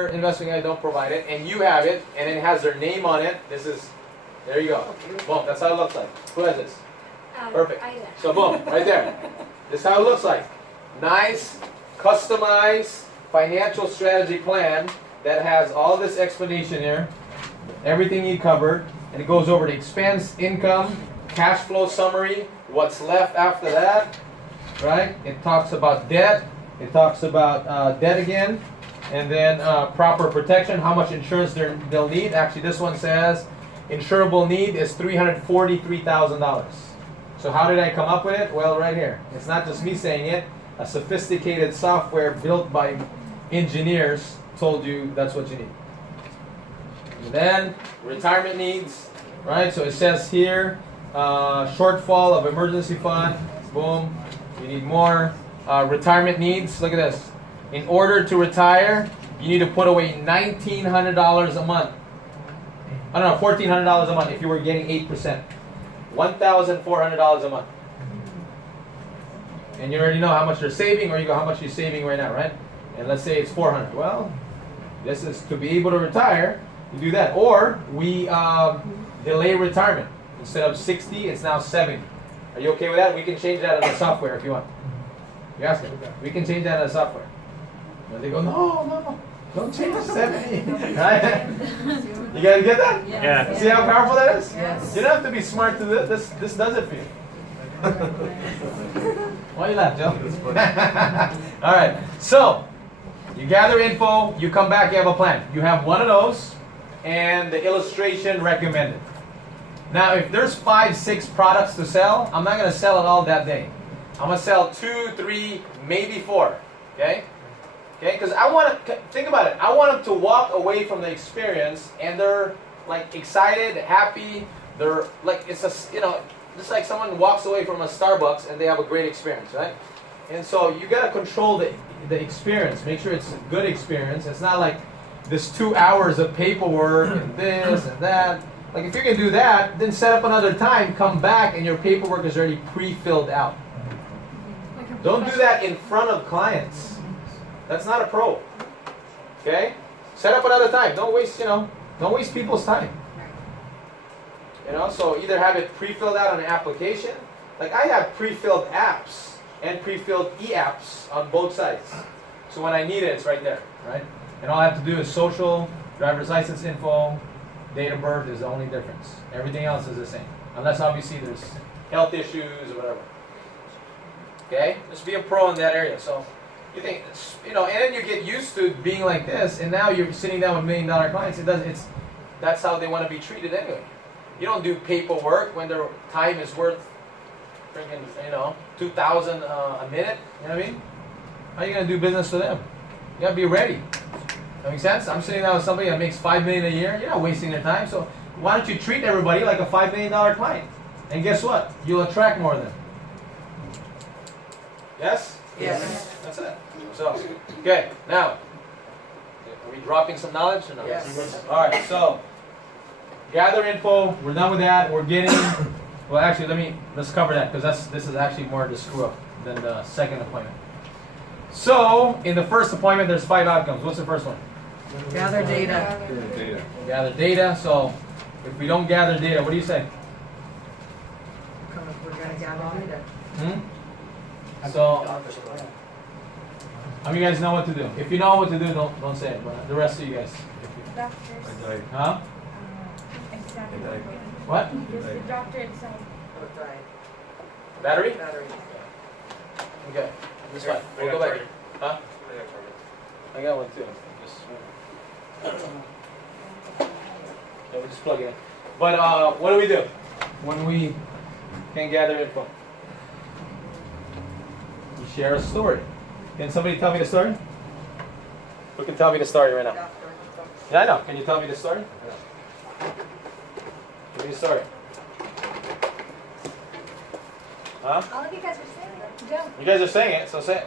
investment guide don't provide it, and you have it, and it has their name on it. This is, there you go. Boom, that's how it looks like. Who has this? Perfect. So boom, right there. This is how it looks like. Nice, customized financial strategy plan that has all this explanation here, everything you covered, and it goes over the expense, income, cash flow summary, what's left after that, right? It talks about debt. It talks about debt again. And then proper protection, how much insurance they'll need. Actually, this one says insurable need is $343,000. So how did I come up with it? Well, right here. It's not just me saying it. A sophisticated software built by engineers told you that's what you need. And then retirement needs, right? So it says here, shortfall of emergency fund. Boom. You need more. Retirement needs. Look at this. In order to retire, you need to put away $1,900 a month. I don't know, $1,400 a month if you were getting 8%. $1,400 a month. And you already know how much you're saving, or you go how much you're saving right now, right? And let's say it's $400. Well, this is to be able to retire, you do that. Or we delay retirement. Instead of 60, it's now 70. Are you okay with that? We can change that in the software if you want. You ask them. We can change that in the software. And they go, no, don't change to 70. Right? You guys get that? Yeah. See how powerful that is? Yes. You don't have to be smart to do this. This does it for you. Why you laugh, Joe? All right. So, you gather info, you come back, you have a plan. You have one of those, and the illustration recommended. Now, if there's 5, 6 products to sell, I'm not going to sell it all that day. I'm going to sell 2, 3, maybe 4. Okay? Okay? Because I want to, think about it. I want them to walk away from the experience and they're like excited, happy. They're like, it's a, just like someone walks away from a Starbucks and they have a great experience, right? And so you got to control the experience. Make sure it's a good experience. It's not like this 2 hours of paperwork and this and that. Like if you're going to do that, then set up another time, come back, and your paperwork is already pre-filled out. Don't do that in front of clients. That's not a pro. Okay? Set up another time. Don't waste, don't waste people's time. So either have it pre-filled out on an application. Like I have pre-filled apps and pre-filled e-apps on both sides. So when I need it, it's right there, right? And all I have to do is social, driver's license info, date of birth is the only difference. Everything else is the same. Unless obviously there's health issues or whatever. Okay? Just be a pro in that area. So you think, and then you get used to being like this, and now you're sitting down with $1 million clients. That's how they want to be treated anyway. You don't do paperwork when their time is worth freaking, $2,000 a minute. You know what I mean? How are you going to do business for them? You got to be ready. That makes sense? I'm sitting down with somebody that makes $5 million a year. You're not wasting their time. So why don't you treat everybody like a $5 million client? And guess what? You'll attract more of them. Yes? Yes. That's it. So, okay, now, are we dropping some knowledge or no? Yes. All right, so, gather info. We're done with that. We're getting, well, actually, let's cover that because this is actually more to screw up than the second appointment. So, in the first appointment, there's 5 outcomes. What's the first one? Gather data. Gather data. So, if we don't gather data, what do you say? We're going to gather data. So, how many of you guys know what to do? If you know what to do, don't say it. But the rest of you guys. Doctors. Huh? Exactly. What? The doctor itself. Battery? Battery. Okay. This one. We'll go back. Huh? I got one too. We'll just plug it in. But what do we do when we can gather info? We share a story. Can somebody tell me the story? Who can tell me the story right now? Yeah, I know. Can you tell me the story? Give me the story. Huh? All of you guys are saying it. Go. You guys are saying it, so say it.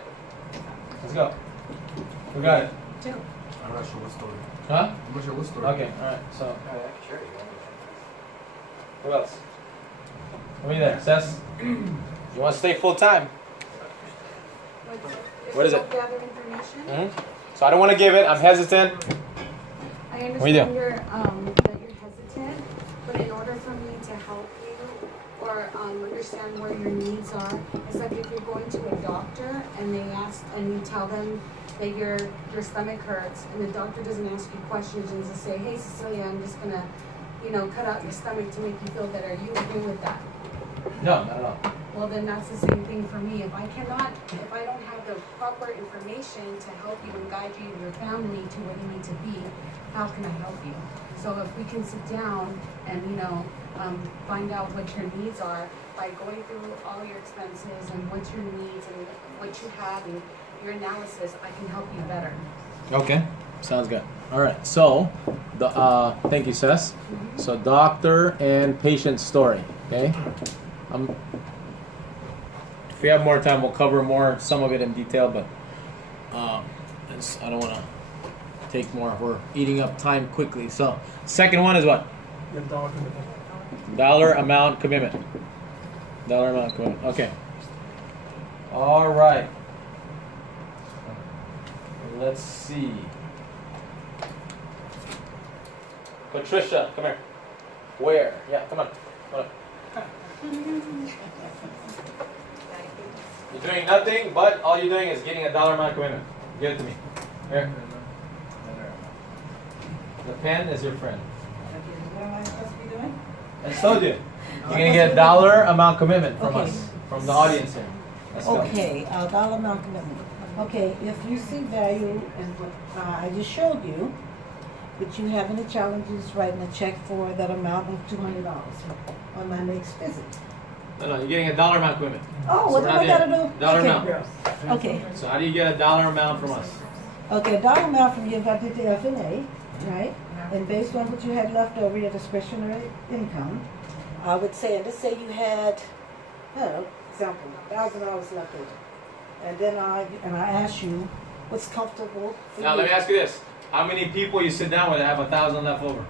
Let's go. Who got it? Two. I'm not sure what story. Huh? I'm not sure what story. Okay, alright, so. Who else? Who are you there? Sess? You want to stay full time? What is it? Gather information. So I don't want to give it. I'm hesitant. I What do you understand do? that you're hesitant, but in order for me to help you or understand where your needs are, it's like if you're going to a doctor and they ask and you tell them that your stomach hurts and the doctor doesn't ask you questions and just say, hey Cecilia, I'm just gonna, cut out your stomach to make you feel better. Are you okay with that? No, not at all. Well, then that's the same thing for me. If I don't have the proper information to help you and guide you and your family to where you need to be, how can I help you? So if we can sit down and, find out what your needs are by going through all your expenses and what your needs and what you have and your analysis, I can help you better. Okay, sounds good. All right, so thank you, Cess. So doctor and patient story. Okay, if we have more time, we'll cover some of it in detail, but I don't want to take more. We're eating up time quickly. So second one is what? Dollar amount commitment. Dollar amount commitment. Okay. All right. Let's see. Patricia, come here. Where? Yeah, come on. Come on. You're doing nothing, but all you're doing is getting a dollar amount commitment. Give it to me. Here. The pen is your friend. What am I supposed to be doing? I told you. You're going to get a dollar amount commitment from us, from the audience here. Let's go. Okay, dollar amount commitment. Okay, if you see value in what I just showed you, but you have any challenges writing a check for that amount of $200 on my next visit. No, you're getting a dollar amount commitment. Oh, So what we're do not I gotta there. do? Dollar Okay. amount. Okay, So how do you get a dollar amount from us? okay, a dollar amount from you if I did the FNA, right? And based on what you had left over, your discretionary income, I would say, and let's say you had, example, $1,000 left over. And then I ask you, what's comfortable for Now you? let me ask you this. How many people you sit down with that have 1,000 left over?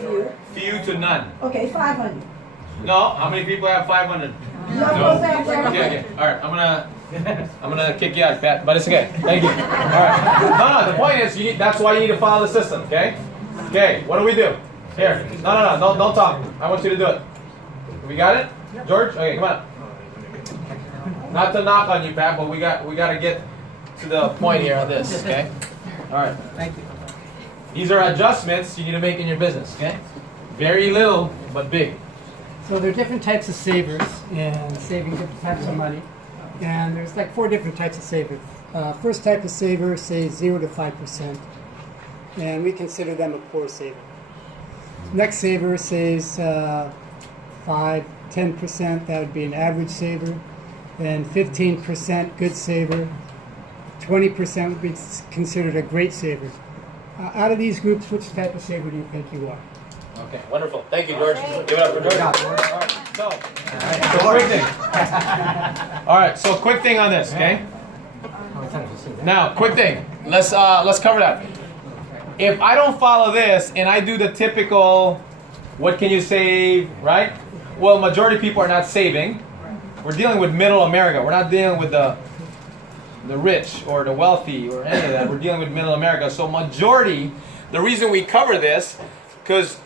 Few. Few to none. Okay, 500. No, how many people have 500? No. Okay. All right, I'm gonna kick you out, Pat, but it's okay. Thank you. All right. No. The point is, that's why you need to follow the system. Okay. Okay. What do we do? Here. No. Don't talk. I want you to do it. We got it, George? Okay, come on. Not to knock on you, Pat, but we got to get to the point here on this. Okay. All right. Thank you. These are adjustments you need to make in your business. Okay. Very little, but big. So there are different types of savers and saving different types of money. And there's like 4 different types of savers. First type of saver saves 0 to 5%. And we consider them a poor saver. Next saver saves 5-10%. That would be an average saver. Then 15% good saver. 20% would be considered a great saver. Out of these groups, which type of saver do you think you are? Okay, wonderful. Thank you, George. Give it up for George. All right, so quick thing. All right, so quick thing on this, okay? Now, quick thing. Let's cover that. If I don't follow this and I do the typical, what can you save, right? Well, majority of people are not saving. We're dealing with middle America. We're not dealing with the rich or the wealthy or any of that. We're dealing with middle America. So majority, the reason we cover this, because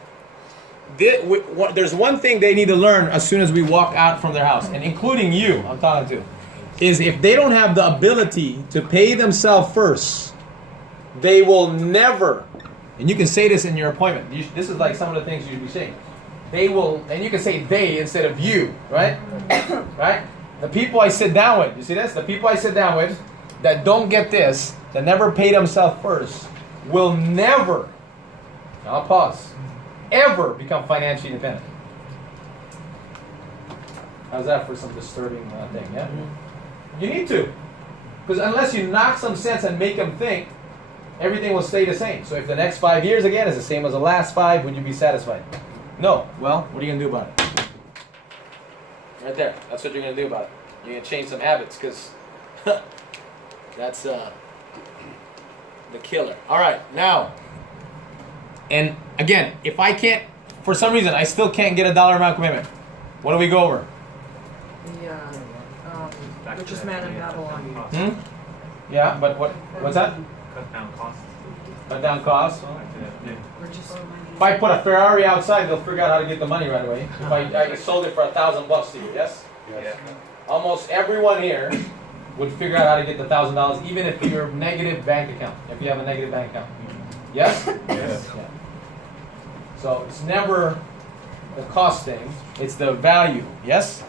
there's one thing they need to learn as soon as we walk out from their house, and including you, I'm talking to, is if they don't have the ability to pay themselves first, they will never, and you can say this in your appointment, this is like some of the things you'd be saying, they will, and you can say they instead of you, right? Right? The people I sit down with, you see this? The people I sit down with that don't get this, that never pay themselves first, will never, I'll pause, ever become financially independent. How's that for some disturbing thing, yeah? You need to. Because unless you knock some sense and make them think, everything will stay the same. So if the next 5 years again is the same as the last 5, would you be satisfied? No. Well, what are you going to do about it? Right there. That's what you're going to do about it. You're going to change some habits because that's the killer. All right, now, and again, if I can't, for some reason, I still can't get a dollar amount commitment, what do we go over? The richest man in Babylon. Yeah, but what's that? Cut down costs. Cut down costs. Yeah. If I put a Ferrari outside, they'll figure out how to get the money right away. If I sold it for $1,000 to you, yes? Yes. Almost everyone here would figure out how to get the $1,000, even if you're negative bank account. If you have a negative bank account, yes? Yes. Yeah. So it's never the cost thing; it's the value. Yes.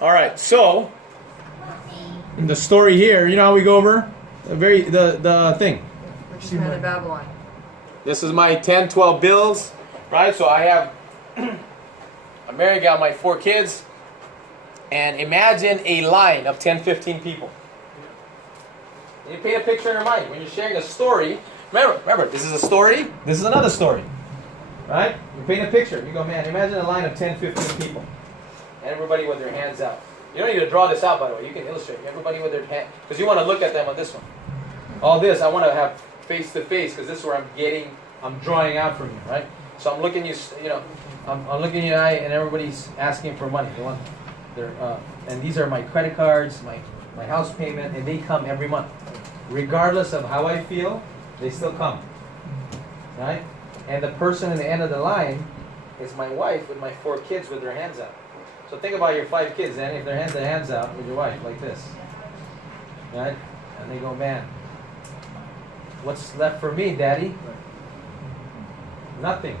All right. So the story here, you know how we go over the thing. We're just kind of Babylon. This is my 10, 12 bills, right? So I have, I'm married, got my 4 kids, and imagine a line of 10, 15 people. And you paint a picture in your mind. When you're sharing a story, remember, this is a story, this is another story, right? You paint a picture. You go, man, imagine a line of 10, 15 people, and everybody with their hands out. You don't need to draw this out, by the way. You can illustrate. Everybody with their hand, because you want to look at them on this one. All this, I want to have face to face, because this is where I'm drawing out from you, right? So I'm looking I'm looking in your eye, and everybody's asking for money. They want and these are my credit cards, my house payment, and they come every month. Regardless of how I feel, they still come, right? And the person at the end of the line is my wife with my 4 kids with their hands out. So think about your 5 kids, and if their hands out with your wife like this, right? And they go, man, what's left for me, Daddy? Nothing.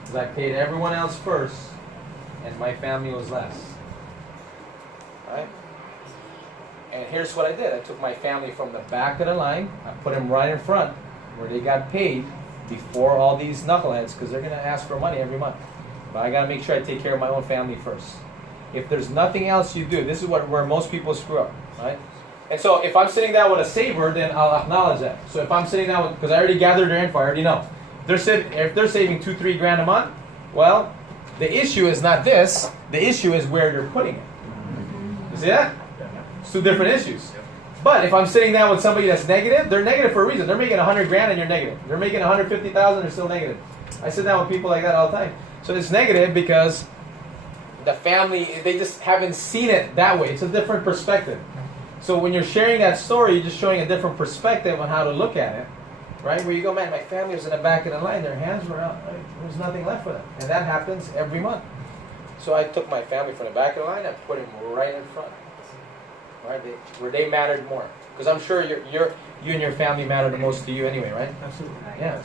Because I paid everyone else first, and my family was last. Right? And here's what I did. I took my family from the back of the line. I put them right in front, where they got paid before all these knuckleheads, because they're going to ask for money every month. But I got to make sure I take care of my own family first. If there's nothing else you do, this is where most people screw up, right? And so if I'm sitting down with a saver, then I'll acknowledge that. So if I'm sitting down with, because I already gathered their info, I already know. If they're saving $2-3 grand a month, well, the issue is not this. The issue is where you're putting it. You see that? It's 2 different issues. But if I'm sitting down with somebody that's negative, they're negative for a reason. They're making 100 grand and you're negative. They're making 150,000, they're still negative. I sit down with people like that all the time. So it's negative because the family, they just haven't seen it that way. It's a different perspective. So when you're sharing that story, you're just showing a different perspective on how to look at it. Right? Where you go, man, my family was in the back of the line. Their hands were out. Right? There's nothing left for them. And that happens every month. So I took my family from the back of the line and put them right in front. Right? Where they mattered more. Because I'm sure you and your family matter the most to you anyway, right? Absolutely. Yeah.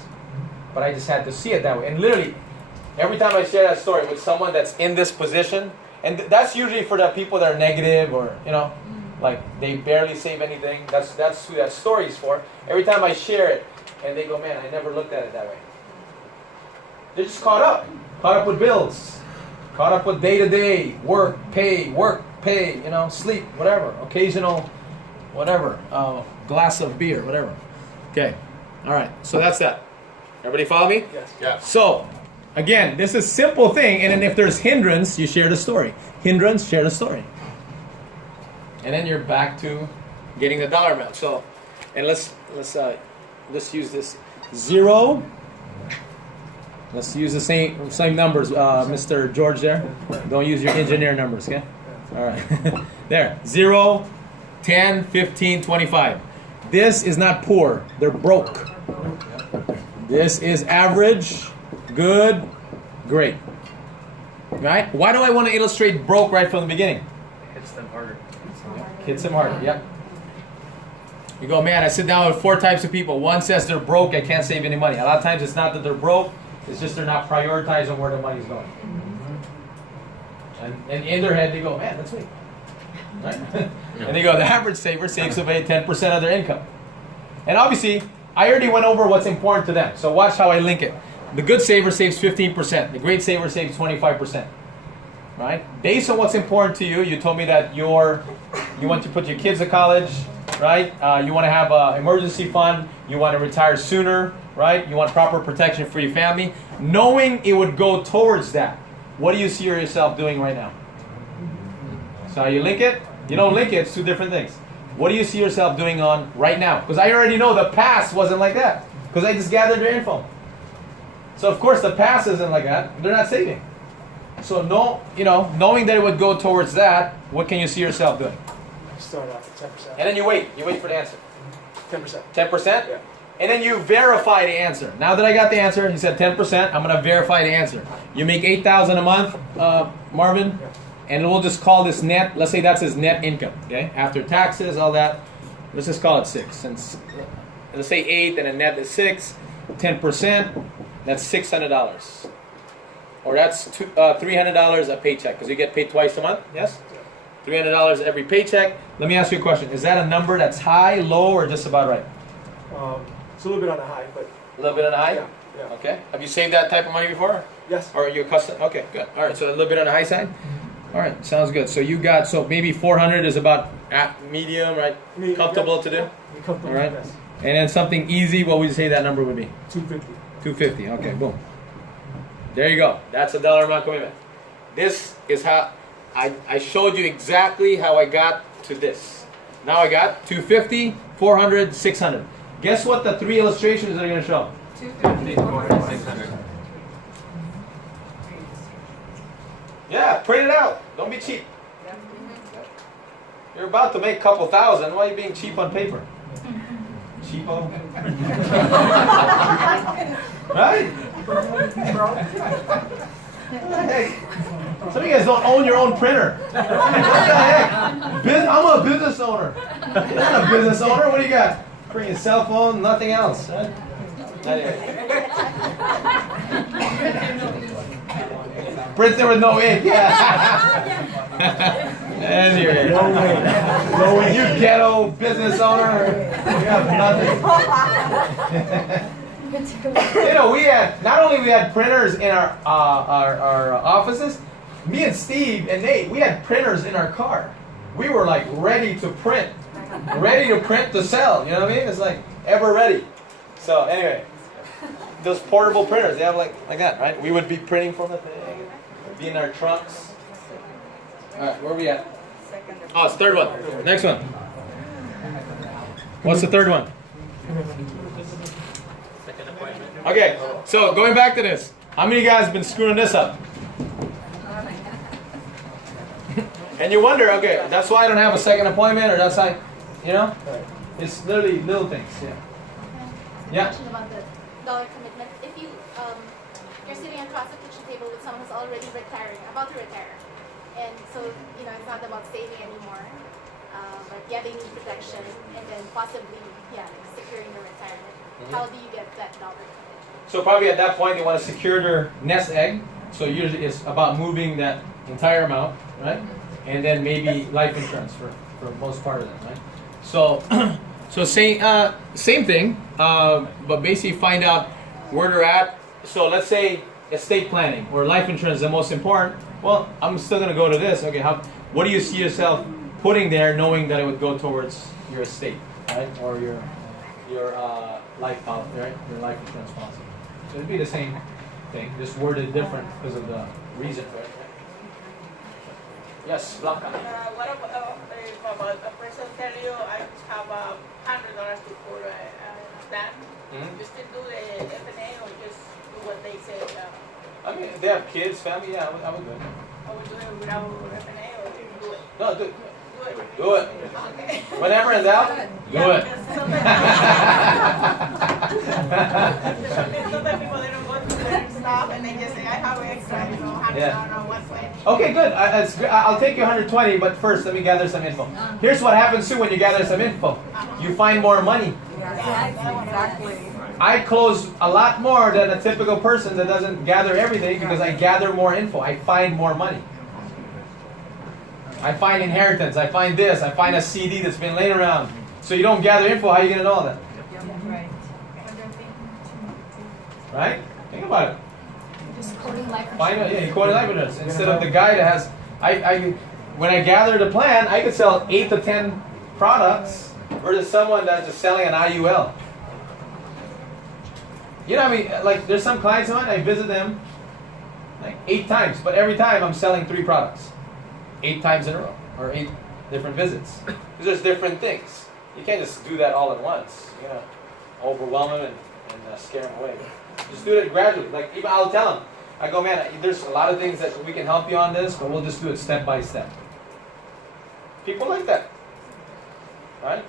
But I just had to see it that way. And literally, every time I share that story with someone that's in this position, and that's usually for the people that are negative or, like they barely save anything. That's who that story's for. Every time I share it, and they go, man, I never looked at it that way. They're just caught up with bills, caught up with day-to-day work, pay, sleep, whatever, occasional, whatever, glass of beer, whatever. Okay, all right, so that's that. Everybody follow me? Yes. Yeah. So, again, this is a simple thing, and then if there's hindrance, you share the story. Hindrance, share the story. And then you're back to getting the dollar amount. So, and let's use this 0. Let's use the same numbers, Mr. George there. Don't use your engineer numbers, okay? All right. There. 0, 10, 15, 25. This is not poor. They're broke. This is average, good, great. Right? Why do I want to illustrate broke right from the beginning? Hits them harder. Hits them harder, yep. You go, man, I sit down with 4 types of people. One says they're broke, I can't save any money. A lot of times it's not that they're broke, it's just they're not prioritizing where the money's going. And in their head they go, man, that's me. Right? And they go, the average saver saves away 10% of their income. And obviously, I already went over what's important to them. So watch how I link it. The good saver saves 15%. The great saver saves 25%. Right? Based on what's important to you, you told me that you want to put your kids to college, right? You want to have an emergency fund. You want to retire sooner, right? You want proper protection for your family. Knowing it would go towards that, what do you see yourself doing right now? So you link it? You don't link it, it's 2 different things. What do you see yourself doing on right now? Because I already know the past wasn't like that. Because I just gathered their info. So of course the past isn't like that. They're not saving. So knowing that it would go towards that, what can you see yourself doing? Start off at 10%. And then you wait for the answer. 10%. 10%? Yeah. And then you verify the answer. Now that I got the answer, he said 10%, I'm gonna verify the answer. You make $8,000 a month, Marvin, and we'll just call this net, let's say that's his net income, okay? After taxes, all that, let's just call it 6. Since, let's say 8 and a net is 6, 10%, that's $600. Or that's $300 a paycheck, because you get paid twice a month, yes? $300 every paycheck. Let me ask you a question. Is that a number that's high, low, or just about right? It's a little bit on the high, but A little bit on the high? yeah, yeah. Okay. Have you saved that type of money before? Yes. Or are you accustomed? Okay, good. All right, so a little bit on the high side? All right, sounds good. So you got, so maybe 400 is about at medium, right? Comfortable to do? Yeah, comfortable, All right. yes. And then something easy, what would you say that number would be? 250. 250. Okay, boom. There you go. That's a dollar amount commitment. This is how I showed you exactly how I got to this. Now I got 250, 400, 600. Guess what the 3 illustrations are going to show? 250, 400, 600. Yeah, print it out. Don't be cheap. You're about to make a couple thousand. Why are you being cheap on paper? Cheapo. Right? What the heck? Some of you guys don't own your own printer. What the heck? I'm a business owner. You're not a business owner. What do you got? Bring your cell phone, nothing else. Right? Anyway. Printer with no ink. Yeah. Anyway. No way. No way. You ghetto business owner. You have nothing. You know, we had not only we had printers in our offices. Me and Steve and Nate, we had printers in our car. We were like ready to print to sell. You know what I mean? It's like ever ready. So anyway, those portable printers, they have like that, right? We would be printing from the thing, be in our trunks. All right, where are we at? Oh, it's the third one. Next one. What's the third one? Okay, so going back to this, how many of you guys have been screwing this up? And you wonder, okay, that's why I don't have a second appointment, or that's why, you know? It's literally little things, yeah. Yeah? Question about the dollar commitment. If you're sitting across the kitchen table with someone who's already about to retire, and so, you know, it's not about saving anymore, but yeah, they need protection, and then possibly, like securing their retirement. How do you get that dollar commitment? So probably at that point they want to secure their nest egg. So usually it's about moving that entire amount, right? And then maybe life insurance for most part of them, right? So same thing, but basically find out where they're at. So let's say estate planning or life insurance is the most important. Well, I'm still going to go to this. Okay, what do you see yourself putting there, knowing that it would go towards your estate, right? Or your life policy, right? Your life insurance policy. So it'd be the same thing, just worded different because of the reason, right? Yes, Blanca. What about if a person tell you I have $100 to put a stand? You still do the FNA or just do what they say? I mean, if they have kids, family, yeah, I would do it. I would do it without FNA or you do it? No, do it. Do it. Do it. Okay. Whenever in doubt, do it. Sometimes people they don't go to their stuff and they just say I have extra, $100 or what's left. Okay, good. I'll take you 120, but first let me gather some info. Here's what happens too when you gather some info. You find more money. Exactly. I close a lot more than a typical person that doesn't gather everything because I gather more info. I find more money. I find inheritance. I find this. I find a CD that's been laying around. So you don't gather info, how are you going to know all that? Right? Think about it. Just quoting life You're quoting life insurance instead of the guy that has. When I gather the plan, I could sell 8 to 10 products versus someone that's just selling an IUL. You know, I mean, like there's some clients of mine, I visit them like 8 times, but every time I'm selling 3 products, 8 times in a row, or 8 different visits. Because there's different things. You can't just do that all at once. You know, overwhelm them and scare them away. Just do it gradually. Like even I'll tell them, I go, man, there's a lot of things that we can help you on this, but we'll just do it step by step. People like that, right?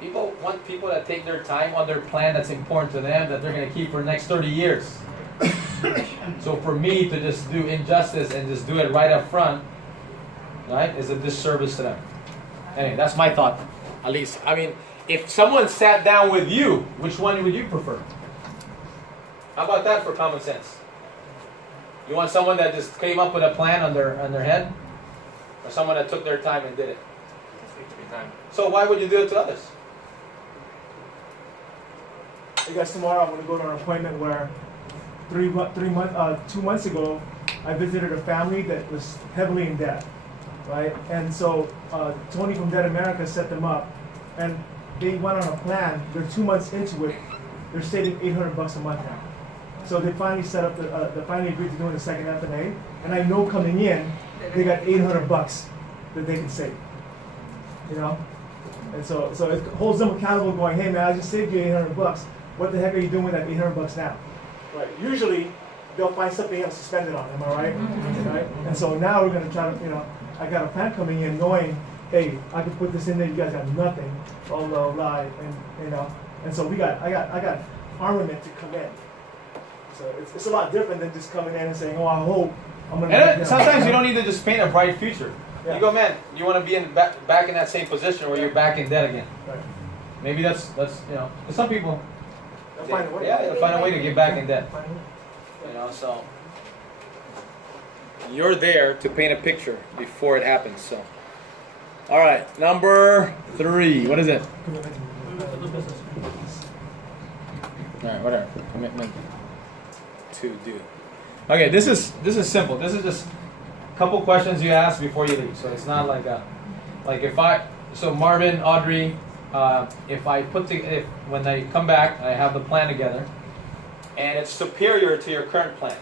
People want people that take their time on their plan that's important to them, that they're going to keep for the next 30 years. So for me to just do injustice and just do it right up front, right, is a disservice to them. Anyway, that's my thought, at least. I mean, if someone sat down with you, which one would you prefer? How about that for common sense? You want someone that just came up with a plan on their head? Or someone that took their time and did it? So why would you do it to others? I guess tomorrow I'm going to go to an appointment where 2 months ago, I visited a family that was heavily in debt, right? And so Tony from Debt America set them up, and they went on a plan. They're 2 months into it. They're saving $800 a month now. So they finally set up they finally agreed to doing the second FNA, and I know coming in, they got $800 that they can save. You know, and so it holds them accountable, going, hey man, I just saved you $800. What the heck are you doing with that $800 now? Right. Usually, they'll find something else to spend it on. Am I right? Right. And so now we're gonna try to, you know, I got a plan coming in, knowing, hey, I can put this in there. You guys got nothing, blah blah blah, and you know, and so I got armament to come in. So it's a lot different than just coming in and saying, oh, I hope I'm gonna. And sometimes you don't need to just paint a bright future. Yeah. You go, man, you want to be in back in that same position where you're back in debt again. Right. Maybe that's you know, 'cause some people, They'll find a way. yeah, they'll find a way to get back in debt. You know, so you're there to paint a picture before it happens. So, all right, number 3. What is it? All right, whatever. Commitment to do. Okay, this is simple. This is just a couple questions you ask before you leave. So it's not like so Marvin, Audrey, when I come back, I have the plan together, and it's superior to your current plan,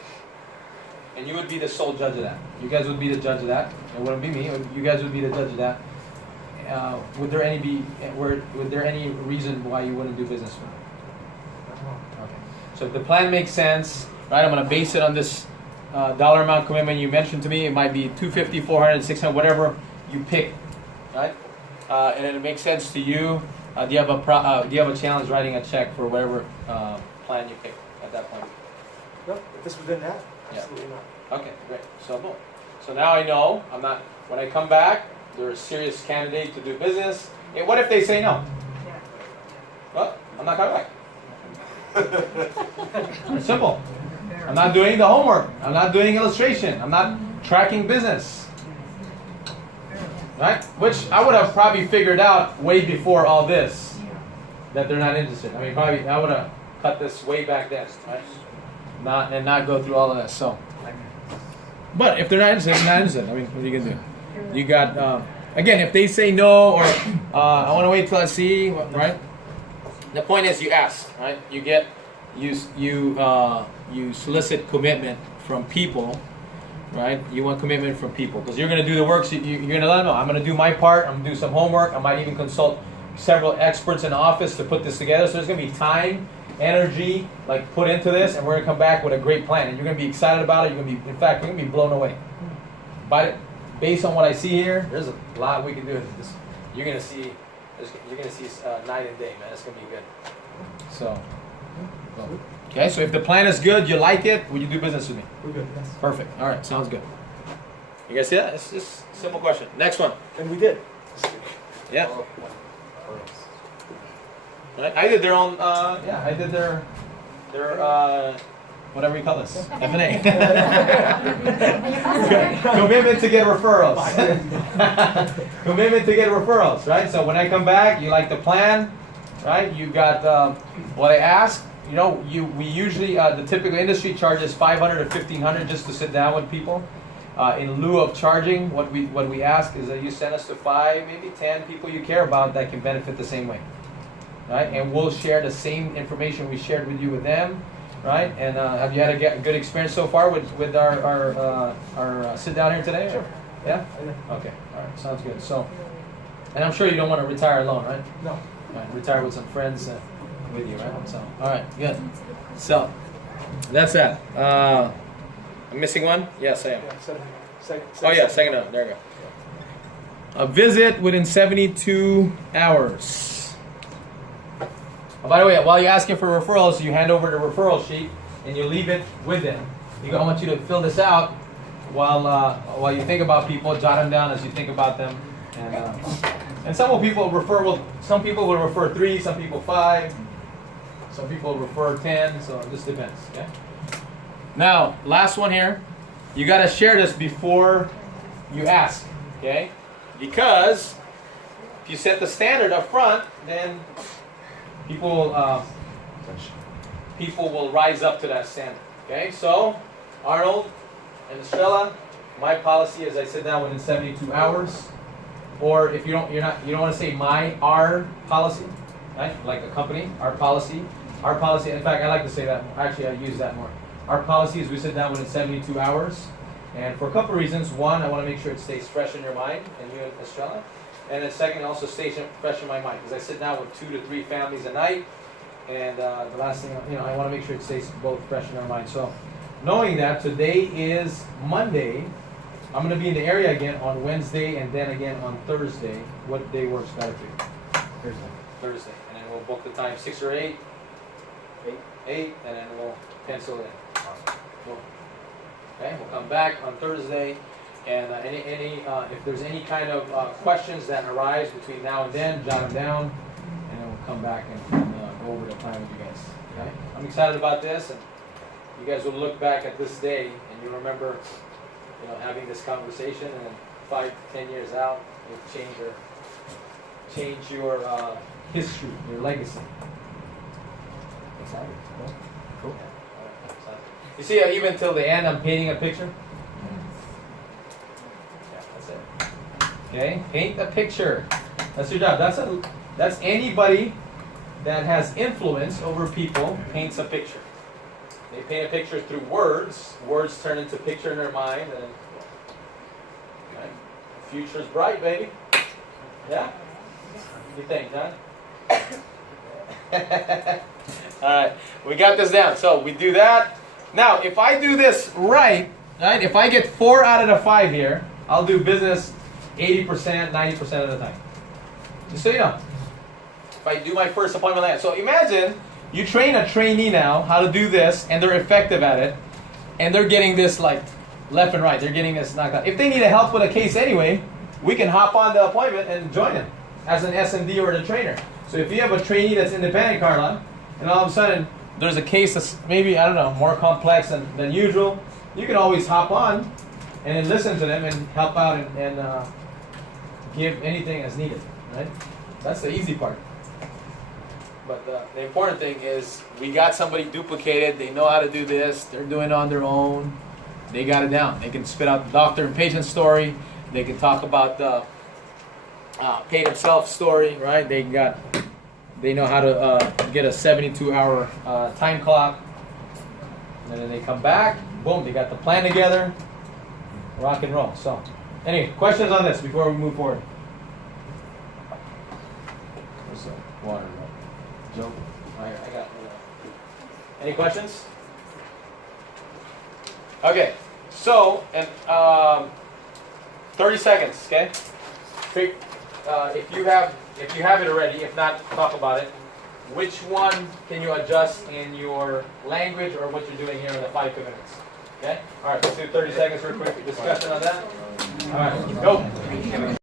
and you would be the sole judge of that. You guys would be the judge of that. It wouldn't be me. You guys would be the judge of that. Would there any reason why you wouldn't do business with me? Okay. So if the plan makes sense, right? I'm going to base it on this dollar amount commitment you mentioned to me. It might be $250, $400, $600, whatever you pick, right? And it makes sense to you. Do you have a challenge writing a check for whatever plan you pick at that point? No, if this was in that, absolutely not. Okay, great. So boom. So now I know I'm not. When I come back, they're a serious candidate to do business. Hey, what if they say no? Well, I'm not coming back. It's simple. I'm not doing the homework. I'm not doing illustration. I'm not tracking business. Right? Which I would have probably figured out way before all this that they're not interested. I mean, probably I would have cut this way back then, right? Not go through all of this. So, but if they're not interested, they're not interested. I mean, what are you gonna do? You got again, if they say no or I want to wait till I see, right? The point is, you ask, right? You solicit commitment from people, right? You want commitment from people because you're going to do the work. So you're going to let them know. I'm going to do my part. I'm going to do some homework. I might even consult several experts in the office to put this together. So there's going to be time, energy, like put into this, and we're going to come back with a great plan. And you're going to be excited about it. You're going to be, in fact, you're going to be blown away. But based on what I see here, there's a lot we can do. You're going to see. You're going to see night and day, man. It's going to be good. So, okay. So if the plan is good, you like it, will you do business with me? We're good. Yes. Perfect. All right. Sounds good. You guys see that? It's just a simple question. Next one. And we did. Yeah. Right. I did their own. I did their whatever you call this, FNA. Commitment to get referrals. Commitment to get referrals, right? So when I come back, you like the plan, right? You got what I ask. You know, we usually the typical industry charges $500 to $1,500 just to sit down with people. In lieu of charging, what we ask is that you send us to 5, maybe 10 people you care about that can benefit the same way, right? And we'll share the same information we shared with you with them. Right, and have you had a good experience so far with our sit down here today? Sure. Yeah. Okay. All right. Sounds good. So, and I'm sure you don't want to retire alone, right? No. Right. Retire with some friends with you, right? So, all right. Good. So, that's that. I'm missing one. Yes, I am. Yeah, second note. There we go. A visit within 72 hours. Oh, by the way, while you're asking for referrals, you hand over the referral sheet and you leave it with them. I want you to fill this out while you think about people. Jot them down as you think about them. And some people will refer 3, some people 5, some people refer 10. So it just depends. Okay. Now, last one here. You got to share this before you ask. Okay. Because if you set the standard up front, then people will rise up to that standard. Okay, so Arnold and Sheila, my policy is I sit down within 72 hours, or if you don't want to say our policy, right? Like a company, our policy. In fact, I like to say that. Actually, I use that more. Our policy is we sit down within 72 hours, and for a couple of reasons. One, I want to make sure it stays fresh in your mind, and you and Sheila. And then second, it also stays fresh in my mind because I sit down with 2 to 3 families a night, and the last thing, I want to make sure it stays both fresh in our mind. So, knowing that today is Monday, I'm going to be in the area again on Wednesday and then again on Thursday. What day works better for you? Thursday, and then we'll book the time 6 or 8. 8, and then we'll pencil it in. Cool. Okay, we'll come back on Thursday. And if there's any kind of questions that arise between now and then, jot them down, and then we'll come back and go over the plan with you guys. Okay? I'm excited about this, and you guys will look back at this day and you'll remember, having this conversation, and then 5 to 10 years out, it'll change your history, your legacy. Excited? Cool. You see, even till the end, I'm painting a picture. Okay, paint a picture. That's your job. That's anybody that has influence over people paints a picture. They paint a picture through words. Words turn into picture in their mind, and okay. Future's bright, baby. Yeah. What do you think, John? All right, we got this down. So we do that. Now, if I do this right, if I get 4 out of the 5 here, I'll do business 80%, 90% of the time. Just so you know. If I do my first appointment like that. So imagine you train a trainee now how to do this, and they're effective at it, and they're getting this like left and right. They're getting this knocked out. If they need help with a case anyway, we can hop on the appointment and join them as an SMD or the trainer. So if you have a trainee that's independent, Carla, and all of a sudden there's a case that's maybe, I don't know, more complex than usual, you can always hop on and then listen to them and help out and give anything as needed, right? That's the easy part. But the important thing is we got somebody duplicated. They know how to do this. They're doing it on their own. They got it down. They can spit out the doctor and patient story. They can talk about the pay themselves story, right? They know how to get a 72-hour time clock. And then they come back. Boom, they got the plan together. Rock and roll. So, anyway, questions on this before we move forward? Where's the water? Joe? I got any questions? Okay, so, and 30 seconds, okay? If you have it already, if not, talk about it. Which one can you adjust in your language or what you're doing here in the 5 minutes? Okay? All right, let's do 30 seconds real quick discussion on that. All right, go.